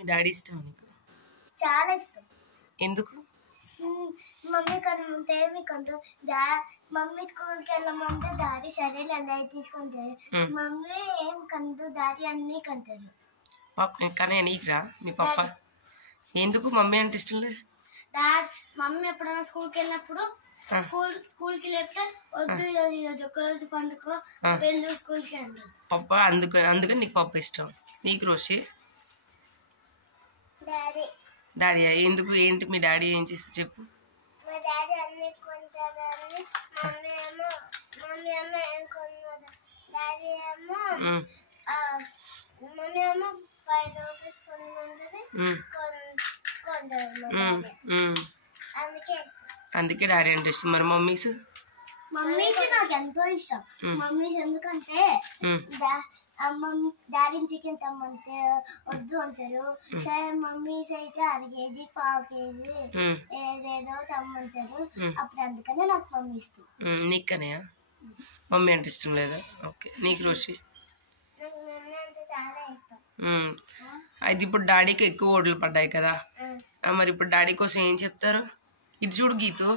మీ daddy ఇష్టం నీకు? చాలా ఇష్టం. ఎందుకు? మమ్మీ కంటే మీకంటూ మమ్మీ స్కూల్కి వెళ్ళమంటే దారి సరే అలా తీసుకుంటారు. మమ్మీ ఏం కంటూ దారి అన్నీ కంటారు. కానీ నీకురా మీ పప్ప ఎందుకు మమ్మీ అంటే ఇష్టం లేదు? మమ్మీ ఎప్పుడైనా స్కూల్కి వెళ్ళినప్పుడు స్కూల్కి లేపితే వద్దు ఈరోజు ఒక్కరోజు పండుకో వెళ్ళి స్కూల్కి వెళ్ళి పప్ప అందుకని నీకు పప్ప ఇష్టం. నీకు రోషి? డాడీ ఎందుకు? ఏంటి మీ డాడీ ఏం చేస్తే చెప్పు. మా డాడీ అన్ని కొంటారు అని మమ్మీ ఏమో ఏం కొన్నారు. డాడీ ఏమో మమ్మీ ఏమో 5 రూపీస్ కొనుంటుంది కొంటారు. అందుకే డాడీ అంటే ఇష్టం. మరి మమ్మీస్ నాకు ఎంతో ఇష్టం. మమ్మీస్ ఎందుకంటే డాడీని చికెన్ తెమ్మంటే వద్దు అంటారు. సరే మమ్మీస్ అయితే 1 కేజీ 1/2 కేజీ ఏదేదో తెమ్మంటారు. అప్పుడు అందుకనే నాకు మమ్మీ ఇష్టం. నీకనే మమ్మీ అంటే ఇష్టం లేదా? ఓకే. నీకు రోషి? నాకు మమ్మీ అంటే చాలా ఇష్టం. అయితే ఇప్పుడు డాడీకి ఎక్కువ ఓట్లు పడ్డాయి కదా, మరి ఇప్పుడు డాడీ కోసం ఏం చెప్తారు? ఇది చూడు గీతు.